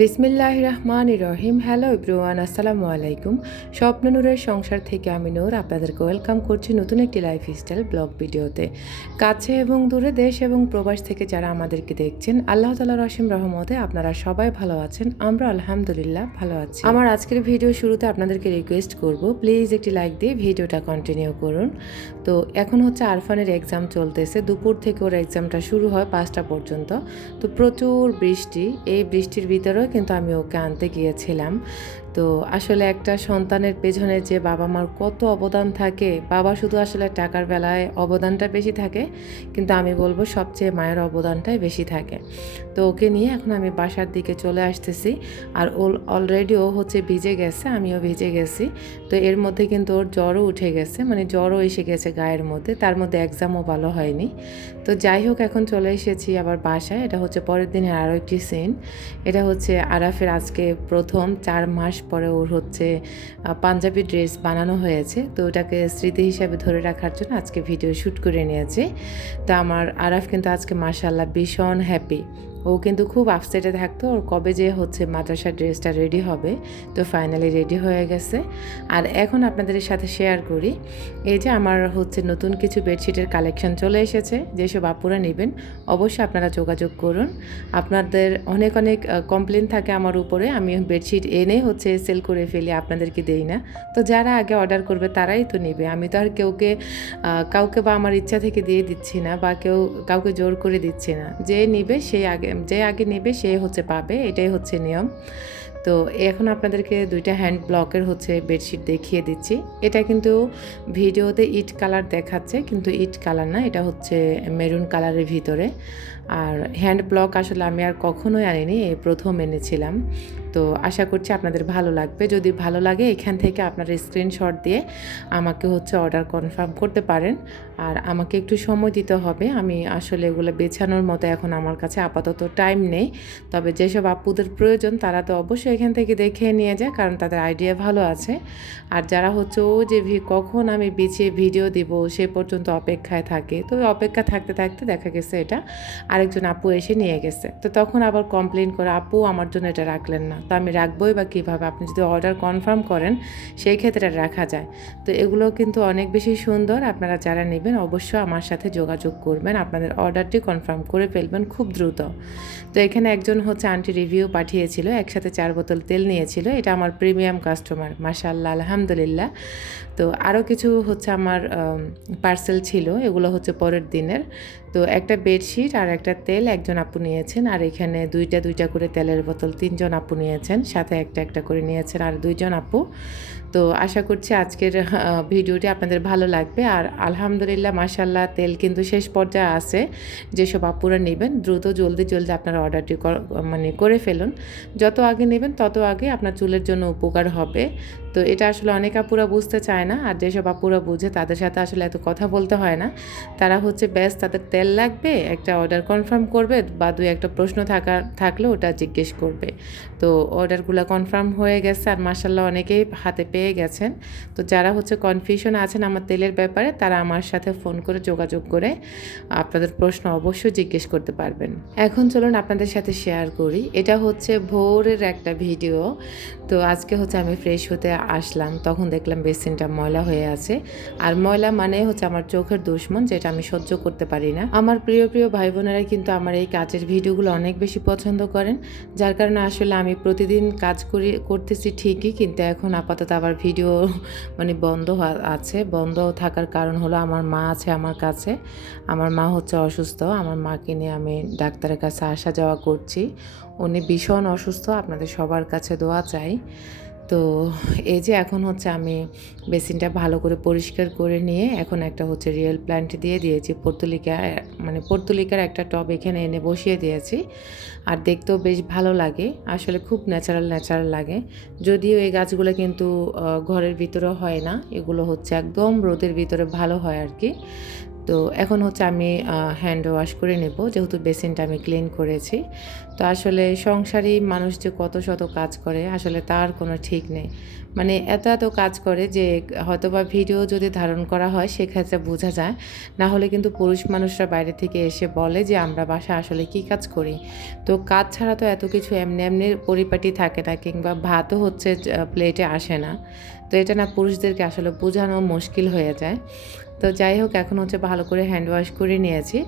বিসমিল্লাহির রহমানির রহিম। Hello everyone, আসসালামু আলাইকুম। স্বপ্ন নূরের সংসার থেকে আমি নূর আপনাদেরকে ওয়েলকাম করছি নতুন একটি লাইফস্টাইল ব্লগ ভিডিওতে। কাছে এবং দূরে, দেশ এবং প্রবাস থেকে যারা আমাদেরকে দেখছেন, আল্লাহ তাআলার অসীম রহমতে আপনারা সবাই ভালো আছেন। আমরা আলহামদুলিল্লাহ ভালো আছি। আমার আজকের ভিডিও শুরুতে আপনাদেরকে রিকোয়েস্ট করব, প্লিজ একটি লাইক দিয়ে ভিডিওটা কন্টিনিউ করুন। তো এখন হচ্ছে আরফানের এক্সাম চলতেছে, দুপুর থেকে ওর এক্সামটা শুরু হয় 5টা পর্যন্ত। তো প্রচুর বৃষ্টি, এই বৃষ্টির ভিতরেও কিন্তু আমি ওকে আনতে গিয়েছিলাম। তো আসলে একটা সন্তানের পেছনে যে বাবা মার কত অবদান থাকে, বাবা শুধু আসলে টাকার বেলায় অবদানটা বেশি থাকে, কিন্তু আমি বলবো সবচেয়ে মায়ের অবদানটাই বেশি থাকে। তো ওকে নিয়ে এখন আমি বাসার দিকে চলে আসতেছি। আর অলরেডি ও হচ্ছে ভিজে গেছে, আমিও ভিজে গেছি। তো এর মধ্যে কিন্তু ওর জ্বরও উঠে গেছে, মানে জ্বরও এসে গেছে গায়ের মধ্যে, তার মধ্যে এক্সামও ভালো হয়নি। তো যাই হোক, এখন চলে এসেছি আবার বাসায়। এটা হচ্ছে পরের দিনের আরও একটি সিন। এটা হচ্ছে আরাফের আজকে প্রথম 4 মাস পরে ওর হচ্ছে পাঞ্জাবি ড্রেস বানানো হয়েছে। তো ওটাকে স্মৃতি হিসাবে ধরে রাখার জন্য আজকে ভিডিও শ্যুট করে নিয়েছি। তো আমার আরাফ কিন্তু আজকে মাশাআল্লাহ ভীষণ হ্যাপি। ও কিন্তু খুব আপসেটে থাকতো ওর কবে যে হচ্ছে মাদ্রাসার ড্রেসটা রেডি হবে। তো ফাইনালি রেডি হয়ে গেছে। আর এখন আপনাদের সাথে শেয়ার করি, এই যে আমার হচ্ছে নতুন কিছু বেডশিটের কালেকশন চলে এসেছে। যেসব আপুরা নেবেন অবশ্যই আপনারা যোগাযোগ করুন। আপনাদের অনেক অনেক কমপ্লেন থাকে আমার উপরে, আমি বেডশিট এনে হচ্ছে সেল করে ফেলি, আপনাদেরকে দেই না। তো যারা আগে অর্ডার করবে তারাই তো নেবে, আমি তো আর কাউকে বা আমার ইচ্ছা থেকে দিয়ে দিচ্ছি না, বা কাউকে জোর করে দিচ্ছি না। যে নেবে যে আগে নেবে সে হচ্ছে পাবে, এটাই হচ্ছে নিয়ম। তো এখন আপনাদেরকে 2টা হ্যান্ড ব্লকের হচ্ছে বেডশিট দেখিয়ে দিচ্ছি। এটা কিন্তু ভিডিওতে ইট কালার দেখাচ্ছে, কিন্তু ইট কালার না, এটা হচ্ছে মেরুন কালারের ভিতরে। আর হ্যান্ড ব্লক আসলে আমি আর কখনোই আনিনি, এই প্রথম এনেছিলাম। তো আশা করছি আপনাদের ভালো লাগবে। যদি ভালো লাগে এখান থেকে আপনারা স্ক্রিনশট দিয়ে আমাকে হচ্ছে অর্ডার কনফার্ম করতে পারেন। আর আমাকে একটু সময় দিতে হবে, আমি আসলে এগুলো বেছানোর মতো এখন আমার কাছে আপাতত টাইম নেই। তবে যেসব আপুদের প্রয়োজন তারা তো অবশ্যই এখান থেকে দেখে নিয়ে যায়, কারণ তাদের আইডিয়া ভালো আছে। আর যারা হচ্ছে ও যে কখন আমি বিছিয়ে ভিডিও দিব সে পর্যন্ত অপেক্ষায় থাকে, তো ওই অপেক্ষা থাকতে থাকতে দেখা গেছে এটা আরেকজন আপু এসে নিয়ে গেছে। তো তখন আবার কমপ্লেন করে, আপু আমার জন্য এটা রাখলেন না। তো আমি রাখবোই বা কীভাবে, আপনি যদি অর্ডার কনফার্ম করেন সেই ক্ষেত্রে রাখা যায়। তো এগুলো কিন্তু অনেক বেশি সুন্দর। আপনারা যারা নেবেন অবশ্যই আমার সাথে যোগাযোগ করবেন, আপনাদের অর্ডারটি কনফার্ম করে ফেলবেন খুব দ্রুত। তো এখানে একজন হচ্ছে আন্টি রিভিউ পাঠিয়েছিল, একসাথে 4 বোতল তেল নিয়েছিল। এটা আমার প্রিমিয়াম কাস্টমার, মাশাআল্লাহ আলহামদুলিল্লাহ। তো আরও কিছু হচ্ছে আমার পার্সেল ছিল, এগুলো হচ্ছে পরের দিনের। তো একটা বেডশিট আর একটা তেল একজন আপু নিয়েছেন, আর এখানে দুইটা করে তেলের বোতল 3জন আপু নিয়েছেন, সাথে একটা করে নিয়েছেন আর 2জন আপু। তো আশা করছি আজকের ভিডিওটি আপনাদের ভালো লাগবে। আর আলহামদুলিল্লাহ মাশাআল্লাহ তেল কিন্তু শেষ পর্যায়ে আছে। যেসব আপুরা নেবেন দ্রুত জলদি আপনারা অর্ডারটি করে ফেলুন। যত আগে নেবেন তত আগে আপনার চুলের জন্য উপকার হবে। তো এটা আসলে অনেক আপুরা বুঝতে চায় না, আর যেসব আপুরা বুঝে তাদের সাথে আসলে এত কথা বলতে হয় না। তারা হচ্ছে ব্যাস তাদের তেল লাগবে, একটা অর্ডার কনফার্ম করবে, বা 2-একটা প্রশ্ন থাকলে ওটা জিজ্ঞেস করবে। তো অর্ডারগুলো কনফার্ম হয়ে গেছে, আর মাশাআল্লাহ অনেকেই হাতে পেয়ে গেছেন। তো যারা হচ্ছে কনফিউশন আছেন আমার তেলের ব্যাপারে, তারা আমার সাথে ফোন করে যোগাযোগ করে আপনাদের প্রশ্ন অবশ্যই জিজ্ঞেস করতে পারবেন। এখন চলুন আপনাদের সাথে শেয়ার করি, এটা হচ্ছে ভোরের একটা ভিডিও। তো আজকে হচ্ছে আমি ফ্রেশ হতে আসলাম, তখন দেখলাম বেসিনটা ময়লা হয়ে আছে। আর ময়লা মানে হচ্ছে আমার চোখের দুশ্মন, যেটা আমি সহ্য করতে পারি না। আমার প্রিয় ভাই বোনেরা কিন্তু আমার এই কাজের ভিডিওগুলো অনেক বেশি পছন্দ করেন, যার কারণে আসলে আমি প্রতিদিন কাজ করতেছি ঠিকই, কিন্তু এখন আপাতত আবার ভিডিও বন্ধ আছে। বন্ধ থাকার কারণ হলো আমার মা আছে আমার কাছে, আমার মা হচ্ছে অসুস্থ। আমার মাকে নিয়ে আমি ডাক্তারের কাছে আসা যাওয়া করছি, উনি ভীষণ অসুস্থ, আপনাদের সবার কাছে দোয়া চাই। তো এই যে এখন হচ্ছে আমি বেসিনটা ভালো করে পরিষ্কার করে নিয়ে এখন একটা হচ্ছে রিয়েল প্ল্যান্ট দিয়ে দিয়েছি, পর্তুলিকার একটা টব এখানে এনে বসিয়ে দিয়েছি। আর দেখতেও বেশ ভালো লাগে, আসলে খুব ন্যাচারাল লাগে। যদিও এই গাছগুলো কিন্তু ঘরের ভিতরে হয় না, এগুলো হচ্ছে একদম রোদের ভিতরে ভালো হয় আর কি। তো এখন হচ্ছে আমি হ্যান্ড ওয়াশ করে নেব, যেহেতু বেসিনটা আমি ক্লিন করেছি। তো আসলে সংসারী মানুষ যে কত শত কাজ করে আসলে তার কোনো ঠিক নেই। মানে এত এত কাজ করে যে হয়তোবা ভিডিও যদি ধারণ করা হয় সেক্ষেত্রে বোঝা যায়। না হলে কিন্তু পুরুষ মানুষরা বাইরে থেকে এসে বলে যে আমরা বাসায় আসলে কী কাজ করি। তো কাজ ছাড়া তো এত কিছু এমনি এমনি পরিপাটি থাকে না, কিংবা ভাতও হচ্ছে প্লেটে আসে না। তো এটা না পুরুষদেরকে আসলে বোঝানো মুশকিল হয়ে যায়। তো যাই হোক, এখন হচ্ছে ভালো করে হ্যান্ড ওয়াশ করে নিয়েছি।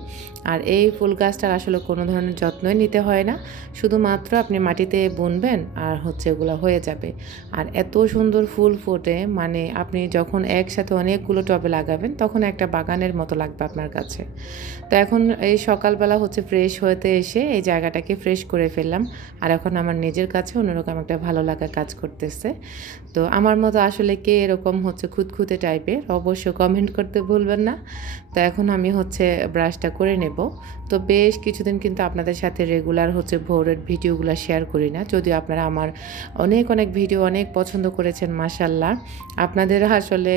আর এই ফুল গাছটার আসলে কোনো ধরনের যত্নই নিতে হয় না, শুধুমাত্র আপনি মাটিতে বুনবেন আর হচ্ছে ওগুলো হয়ে যাবে। আর এত সুন্দর ফুল ফোটে, মানে আপনি যখন একসাথে অনেকগুলো টবে লাগাবেন তখন একটা বাগানের মতো লাগবে আপনার কাছে। তো এখন এই সকালবেলা হচ্ছে ফ্রেশ হতে এসে এই জায়গাটাকে ফ্রেশ করে ফেললাম। আর এখন আমার নিজের কাছে অন্যরকম একটা ভালো লাগা কাজ করতেছে। তো আমার মতো আসলে কে এরকম হচ্ছে খুঁতখুঁতে টাইপের অবশ্য কমেন্ট করতে ভুলবেন না। তো এখন আমি হচ্ছে ব্রাশটা করে নেব। তো বেশ কিছুদিন কিন্তু আপনাদের সাথে রেগুলার হচ্ছে ভোরের ভিডিওগুলো শেয়ার করি না, যদিও আপনারা আমার অনেক অনেক ভিডিও অনেক পছন্দ করেছেন মাশাল্লাহ। আপনাদের আসলে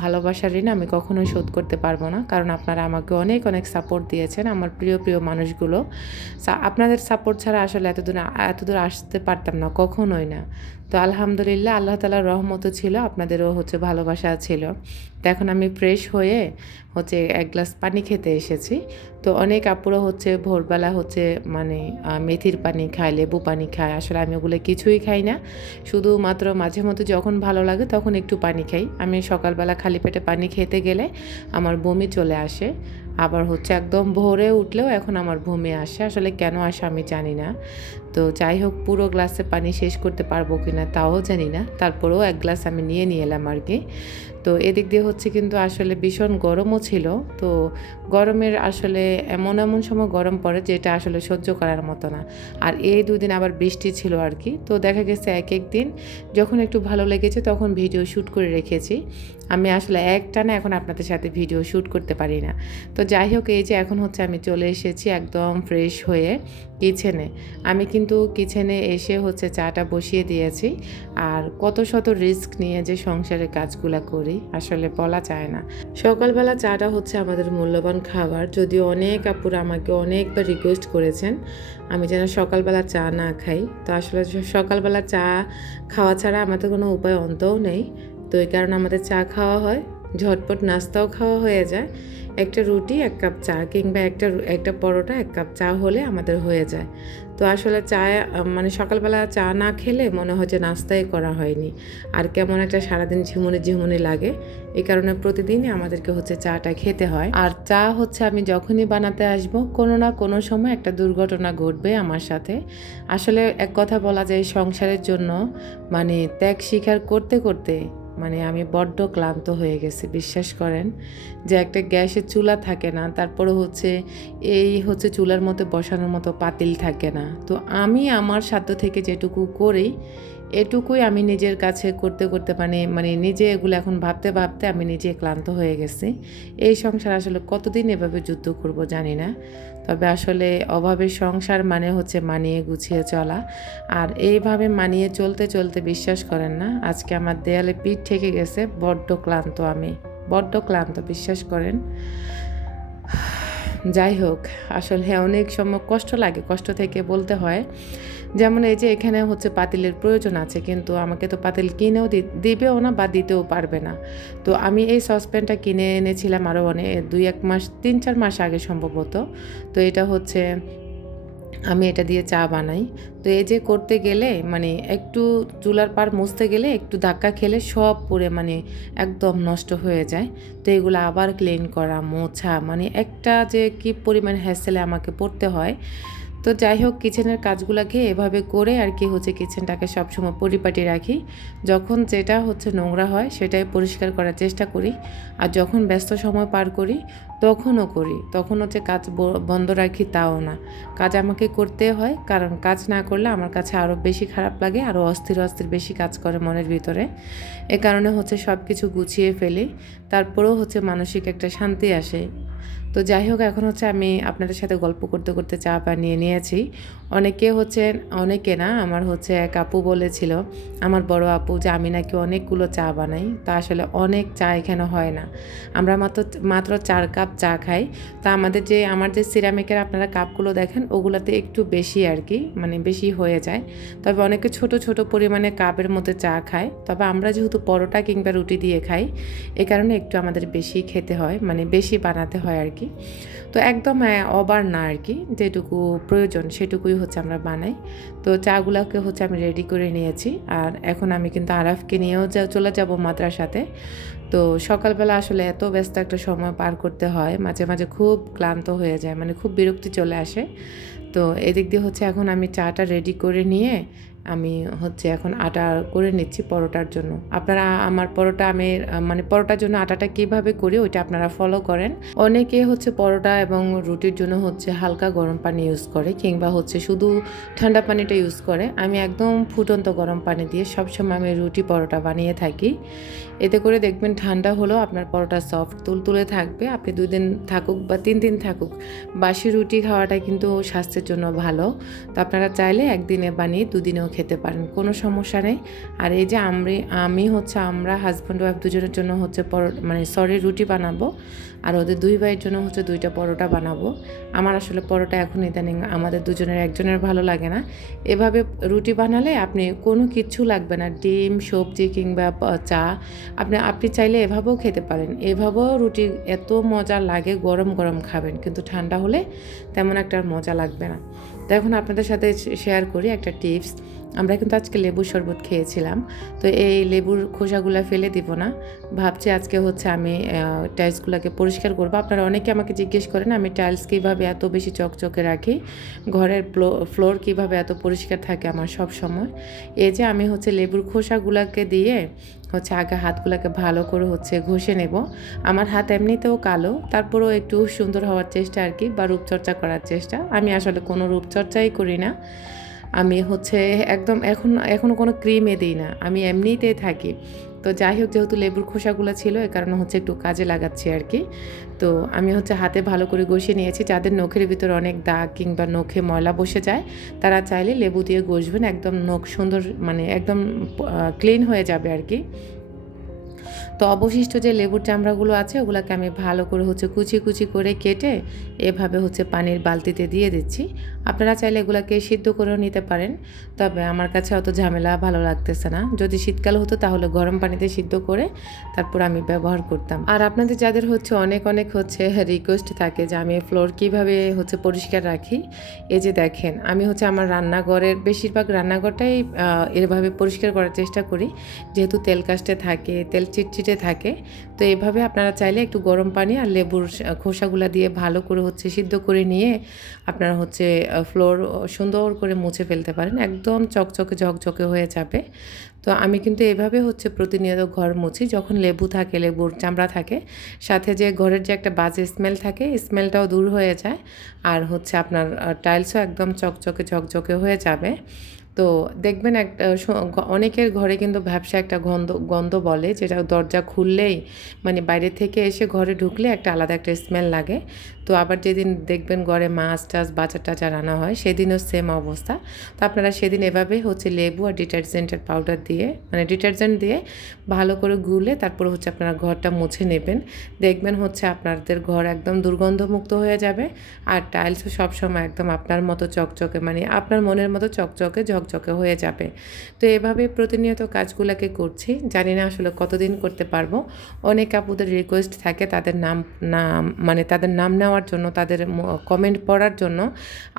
ভালোবাসার ঋণ আমি কখনোই শোধ করতে পারবো না, কারণ আপনারা আমাকে অনেক অনেক সাপোর্ট দিয়েছেন, আমার প্রিয় প্রিয় মানুষগুলো। আপনাদের সাপোর্ট ছাড়া আসলে এতদূর আসতে পারতাম না, কখনোই না। তো আলহামদুলিল্লাহ, আল্লাহ তাআলার রহমতও ছিল, আপনাদেরও হচ্ছে ভালোবাসা ছিল। তো এখন আমি ফ্রেশ হয়ে হচ্ছে এক গ্লাস পানি খেতে এসেছি। তো অনেক আপুরা হচ্ছে ভোরবেলা হচ্ছে মানে মেথির পানি খায়, লেবু পানি খায়, আসলে আমি ওগুলো কিছুই খাই না। শুধুমাত্র মাঝে মধ্যে যখন ভালো লাগে তখন একটু পানি খাই। আমি সকালবেলা খালি পেটে পানি খেতে গেলে আমার বমি চলে আসে। আবার হচ্ছে একদম ভোরে উঠলেও এখন আমার বমি আসে, আসলে কেন আসে আমি জানি না। তো যাই হোক, পুরো গ্লাসে পানি শেষ করতে পারবো কি না তাও জানি না, তারপরেও এক গ্লাস আমি নিয়ে এলাম আর কি। তো এদিক দিয়ে হচ্ছে কিন্তু আসলে ভীষণ গরমও ছিল। তো গরমের আসলে এমন এমন সময় গরম পড়ে যেটা আসলে সহ্য করার মতো না। আর এই দুদিন আবার বৃষ্টি ছিল আর কি। তো দেখা গেছে এক এক দিন যখন একটু ভালো লেগেছে তখন ভিডিও শ্যুট করে রেখেছি। আমি আসলে একটানা এখন আপনাদের সাথে ভিডিও শ্যুট করতে পারি না। তো যাই হোক, এই যে এখন হচ্ছে আমি চলে এসেছি একদম ফ্রেশ হয়ে কিচেনে। আমি কিন্তু কিচেনে এসে হচ্ছে চাটা বসিয়ে দিয়েছি। আর কত শত রিস্ক নিয়ে যে সংসারের কাজগুলো করি আসলে বলা যায় না। সকালবেলা চাটা হচ্ছে আমাদের মূল্যবান খাবার, যদিও অনেক আপুরা আমাকে অনেকবার রিকোয়েস্ট করেছেন আমি যেন সকালবেলা চা না খাই। তো আসলে সকালবেলা চা খাওয়া ছাড়া আমাদের কোনো উপায় অন্তও নেই। তো এই কারণে আমাদের চা খাওয়া হয়, ঝটপট নাস্তাও খাওয়া হয়ে যায়। একটা রুটি, এক কাপ চা, কিংবা একটা পরোটা, এক কাপ চা হলে আমাদের হয়ে যায়। তো আসলে চা মানে সকালবেলা চা না খেলে মনে হয় যে নাস্তাই করা হয়নি, আর কেমন একটা সারাদিন ঝিমুনি ঝিমুনি লাগে। এই কারণে প্রতিদিনই আমাদেরকে হচ্ছে চাটা খেতে হয়। আর চা হচ্ছে আমি যখনই বানাতে আসব কোনো না কোনো সময় একটা দুর্ঘটনা ঘটবে আমার সাথে। আসলে এক কথা বলা যায়, সংসারের জন্য মানে ত্যাগ স্বীকার করতে করতে মানে আমি বড্ড ক্লান্ত হয়ে গেছি, বিশ্বাস করেন। যে একটা গ্যাসের চুলা থাকে না, তারপরে হচ্ছে এই হচ্ছে চুলার মধ্যে বসানোর মতো পাতিল থাকে না। তো আমি আমার সাধ্য থেকে যেটুকু করি এটুকুই আমি নিজের কাছে করতে করতে মানে নিজে এগুলো এখন ভাবতে ভাবতে আমি নিজে ক্লান্ত হয়ে গেছি। এই সংসার আসলে কতদিন এভাবে যুদ্ধ করব জানি না। তবে আসলে অভাবের সংসার মানে হচ্ছে মানিয়ে গুছিয়ে চলা। আর এইভাবে মানিয়ে চলতে চলতে বিশ্বাস করেন না, আজকে আমার দেয়ালে পিঠ ঠেকে গেছে, বড্ড ক্লান্ত আমি, বড্ড ক্লান্ত, বিশ্বাস করেন। যাই হোক, আসলে অনেক সময় কষ্ট লাগে, কষ্ট থেকে বলতে হয়। যেমন এই যে এখানে হচ্ছে পাতিলের প্রয়োজন আছে, কিন্তু আমাকে তো পাতিল কিনেও দিবেও না বা দিতেও পারবে না। তো আমি এই সসপ্যানটা কিনে এনেছিলাম আরও অনেক 2-1 মাস 3-4 মাস আগে সম্ভবত। তো এটা হচ্ছে আমি এটা দিয়ে চা বানাই। তো এই যে করতে গেলে মানে একটু চুলার পাড় মুছতে গেলে একটু ধাক্কা খেলে সব পুড়ে মানে একদম নষ্ট হয়ে যায়। তো এগুলো আবার ক্লিন করা, মোছা, মানে একটা যে কি পরিমাণ হ্যাসেলে আমাকে পড়তে হয়। তো যাই হোক, কিচেনের কাজগুলোকে এভাবে করে আর কি হচ্ছে কিচেনটাকে সবসময় পরিপাটি রাখি। যখন যেটা হচ্ছে নোংরা হয় সেটাই পরিষ্কার করার চেষ্টা করি। আর যখন ব্যস্ত সময় পার করি তখনও করি, তখন হচ্ছে কাজ বন্ধ রাখি তাও না, কাজ আমাকে করতে হয়। কারণ কাজ না করলে আমার কাছে আরও বেশি খারাপ লাগে, আরও অস্থির অস্থির বেশি কাজ করে মনের ভিতরে। এ কারণে হচ্ছে সব কিছু গুছিয়ে ফেলি, তারপরেও হচ্ছে মানসিক একটা শান্তি আসে। তো তো যাই হোক, এখন হচ্ছে আমি আপনাদের সাথে গল্প করতে করতে চা বানিয়ে নিয়েছি। অনেকে না, আমার হচ্ছে এক আপু বলেছিল, আমার বড় আপু, যে আমি নাকি অনেকগুলো চা বানাই। তা আসলে অনেক চা এখানে হয় না, আমরা মাত্র 4 কাপ চা খাই। তা আমার যে সিরামিকের আপনারা কাপগুলো দেখেন, ওগুলোতে একটু বেশি আর কি, মানে বেশি হয়ে যায়। তবে অনেকে ছোট ছোট পরিমাণে কাপের মধ্যে চা খায়। তবে আমরা যেহেতু পরোটা কিংবা রুটি দিয়ে খাই, এ কারণে একটু আমাদের বেশি খেতে হয়, মানে বেশি বানাতে হয় আর কি। তো একদম ওভার না আর কি, যেটুকু প্রয়োজন সেটুকুই হচ্ছে আমরা বানাই। তো চাগুলোকে হচ্ছে আমি রেডি করে নিয়েছি। আর এখন আমি কিন্তু আরাফকে নিয়েও চলে যাব মাদ্রাসাতে। তো সকালবেলা আসলে এত ব্যস্ত একটা সময় পার করতে হয়, মাঝে মাঝে খুব ক্লান্ত হয়ে যায়, মানে খুব বিরক্তি চলে আসে। তো এদিক দিয়ে হচ্ছে এখন আমি চাটা রেডি করে নিয়ে আমি হচ্ছে এখন আটা করে নিচ্ছি পরোটার জন্য। আপনারা আমার পরোটা আমি মানে পরোটার জন্য আটাটা কীভাবে করি ওইটা আপনারা ফলো করেন। অনেকে হচ্ছে পরোটা এবং রুটির জন্য হচ্ছে হালকা গরম পানি ইউজ করে, কিংবা হচ্ছে শুধু ঠান্ডা পানিটা ইউজ করে। আমি একদম ফুটন্ত গরম পানি দিয়ে সবসময় আমি রুটি পরোটা বানিয়ে থাকি। এতে করে দেখবেন ঠান্ডা হলেও আপনার পরোটা সফট তুলতুলে থাকবে। আপনি 2 দিন থাকুক বা 3 দিন থাকুক, বাসি রুটি খাওয়াটা কিন্তু স্বাস্থ্যের জন্য ভালো। তো আপনারা চাইলে একদিনে বানিয়ে 2 দিনেও খেতে পারেন, কোনো সমস্যা নেই। আর এই যে আমরা হাজব্যান্ড ওয়াইফ দুজনের জন্য হচ্ছে রুটি বানাবো, আর ওদের 2 ভাইয়ের জন্য হচ্ছে 2টা পরোটা বানাবো। আমার আসলে পরোটা এখন ইদানিং আমাদের দুজনের একজনের ভালো লাগে না। এভাবে রুটি বানালে আপনি কোনো কিচ্ছু লাগবে না, ডিম, সবজি কিংবা চা। আপনি চাইলে এভাবেও খেতে পারেন। এভাবেও রুটি এত মজা লাগে, গরম গরম খাবেন, কিন্তু ঠান্ডা হলে তেমন একটা মজা লাগবে না। তো এখন আপনাদের সাথে শেয়ার করি একটা টিপস। আমরা কিন্তু আজকে লেবুর শরবত খেয়েছিলাম। তো এই লেবুর খোসাগুলো ফেলে দিব না, ভাবছি আজকে হচ্ছে আমি টাইলসগুলোকে পরিষ্কার করব। আপনারা অনেকে আমাকে জিজ্ঞেস করেন আমি টাইলস কীভাবে এত বেশি চকচকে রাখি, ঘরের ফ্লোর কীভাবে এত পরিষ্কার থাকে আমার সব সময়। এই যে আমি হচ্ছে লেবুর খোসাগুলোকে দিয়ে হচ্ছে আগে হাতগুলোকে ভালো করে হচ্ছে ঘষে নেব। আমার হাত এমনিতেও কালো, তারপরেও একটু সুন্দর হওয়ার চেষ্টা আর কি, বা রূপচর্চা করার চেষ্টা। আমি আসলে কোনো রূপচর্চাই করি না। আমি হচ্ছে একদম এখনও কোনো ক্রিমে দিই না, আমি এমনিতেই থাকি। তো যাই হোক, যেহেতু লেবুর খোসাগুলো ছিল, এ কারণে হচ্ছে একটু কাজে লাগাচ্ছি আর কি। তো আমি হচ্ছে হাতে ভালো করে ঘষে নিয়েছি। যাদের নখের ভিতরে অনেক দাগ কিংবা নখে ময়লা বসে যায়, তারা চাইলে লেবু দিয়ে ঘষবেন, একদম নখ সুন্দর, মানে একদম ক্লিন হয়ে যাবে আর কি। তো অবশিষ্ট যে লেবুর চামড়াগুলো আছে, ওগুলোকে আমি ভালো করে হচ্ছে কুচি কুচি করে কেটে এভাবে হচ্ছে পানির বালতিতে দিয়ে দিচ্ছি। আপনারা চাইলে এগুলোকে সিদ্ধ করেও নিতে পারেন, তবে আমার কাছে অত ঝামেলা ভালো লাগতেছে না। যদি শীতকাল হতো তাহলে গরম পানিতে সিদ্ধ করে তারপর আমি ব্যবহার করতাম। আর আপনাদের যাদের হচ্ছে অনেক হচ্ছে রিকোয়েস্ট থাকে যে আমি ফ্লোর কীভাবে হচ্ছে পরিষ্কার রাখি, এই যে দেখেন, আমি হচ্ছে আমার রান্নাঘরের বেশিরভাগ রান্নাঘরটাই এভাবে পরিষ্কার করার চেষ্টা করি, যেহেতু তেল কাস্টে থাকে, তেল চিটচিটে থাকে। তো এভাবে আপনারা চাইলে একটু গরম পানি আর লেবুর খোসাগুলা দিয়ে ভালো করে হচ্ছে সিদ্ধ করে নিয়ে আপনারা হচ্ছে ফ্লোর সুন্দর করে মুছে ফেলতে পারেন, একদম চকচকে ঝকঝকে হয়ে যাবে। তো আমি কিন্তু এভাবে হচ্ছে প্রতিনিয়ত ঘর মুছি। যখন লেবু থাকে, লেবুর চামড়া থাকে, সাথে যে ঘরের যে একটা বাজে স্মেল থাকে, স্মেলটাও দূর হয়ে যায়। আর হচ্ছে আপনার টাইলসও একদম চকচকে ঝকঝকে হয়ে যাবে। তো দেখবেন অনেকের ঘরে কিন্তু ভ্যাপসা একটা গন্ধ বলে, যেটা দরজা খুললেই, মানে বাইরে থেকে এসে ঘরে ঢুকলে একটা আলাদা একটা স্মেল লাগে। তো আবার যেদিন দেখবেন ঘরে মাছ টাছ বাজার টাজার আনা হয়, সেদিনও সেম অবস্থা। তো আপনারা সেদিন এভাবে হচ্ছে লেবু আর ডিটারজেন্টের পাউডার দিয়ে, মানে ডিটারজেন্ট দিয়ে ভালো করে গুলে তারপর হচ্ছে আপনারা ঘরটা মুছে নেবেন। দেখবেন হচ্ছে আপনাদের ঘর একদম দুর্গন্ধমুক্ত হয়ে যাবে। আর টাইলসও সবসময় একদম আপনার মতো চকচকে, মানে আপনার মনের মতো চকচকে ঝকঝকে হয়ে যাবে। তো এভাবে প্রতিনিয়ত কাজগুলোকে করছি, জানি না আসলে কতদিন করতে পারবো। অনেক আপুদের রিকোয়েস্ট থাকে তাদের নাম নেওয়ার জন্য, তাদের কমেন্ট পড়ার জন্য।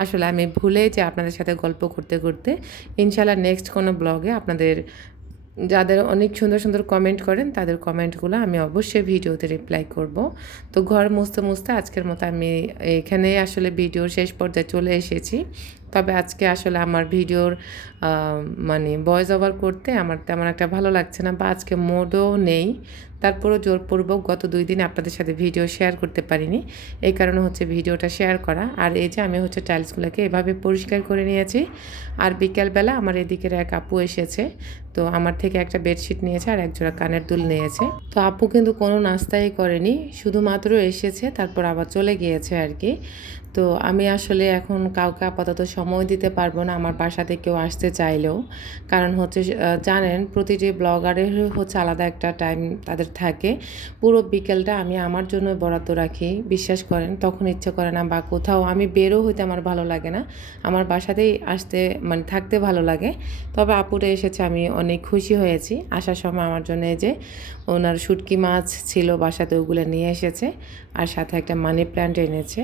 আসলে আমি ভুলে যে আপনাদের সাথে গল্প করতে করতে ইনশাআল্লাহ নেক্সট কোনো ব্লগে আপনাদের যাদের অনেক সুন্দর সুন্দর কমেন্ট করেন, তাদের কমেন্টগুলো আমি অবশ্যই ভিডিওতে রিপ্লাই করব। তো ঘর মুছতে মুছতে আজকের মতো আমি এখানে আসলে ভিডিওর শেষ পর্যায়ে চলে এসেছি। তবে আজকে আসলে আমার ভিডিওর মানে ভয়েস ওভার করতে আমার তেমন একটা ভালো লাগছে না বা আজকে মোডও নেই। তারপরও জোরপূর্বক গত 2 দিন আপনাদের সাথে ভিডিও শেয়ার করতে পারিনি। এই কারণে হচ্ছে ভিডিওটা শেয়ার করা। আর এই যে আমি হচ্ছে টাইলসগুলোকে এভাবে পরিষ্কার করে নিয়েছি। আর বিকেলবেলা আমার এদিকের এক আপু এসেছে। তো আমার থেকে একটা বেডশিট নিয়েছে আর একজোড়া কানের দুল নিয়েছে। তো আপু কিন্তু কোনো নাস্তাই করেনি, শুধুমাত্র এসেছে তারপর আবার চলে গিয়েছে আর কি। তো আমি আসলে এখন কাউকে আপাতত সময় দিতে পারবো না আমার বাসাতে কেউ আসতে চাইলেও। কারণ হচ্ছে জানেন প্রতিটি ব্লগারের হচ্ছে আলাদা একটা টাইম তাদের থাকে। পুরো বিকেলটা আমি আমার জন্য বরাদ্দ রাখি, বিশ্বাস করেন। তখন ইচ্ছে করে না বা কোথাও আমি বেরও হইতে আমার ভালো লাগে না, আমার বাসাতেই আসতে মানে থাকতে ভালো লাগে। তবে আপুটা এসেছে, আমি অনেক খুশি হয়েছি। আসার সময় আমার জন্য এই যে ওনার শুটকি মাছ ছিল বাসাতে, ওগুলো নিয়ে এসেছে আর সাথে একটা মানি প্ল্যান্ট এনেছে।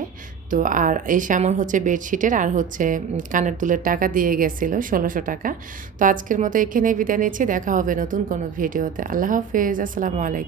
তো আর এসে আমার হচ্ছে বেডশিটের আর হচ্ছে কানের দুলের টাকা দিয়ে গেছিলো 1600 টাকা। তো আজকের মতো এখানেই বিদায় নিচ্ছি, দেখা হবে নতুন কোনো ভিডিওতে। আল্লাহ হাফেজ, আসসালামু আলাইকুম।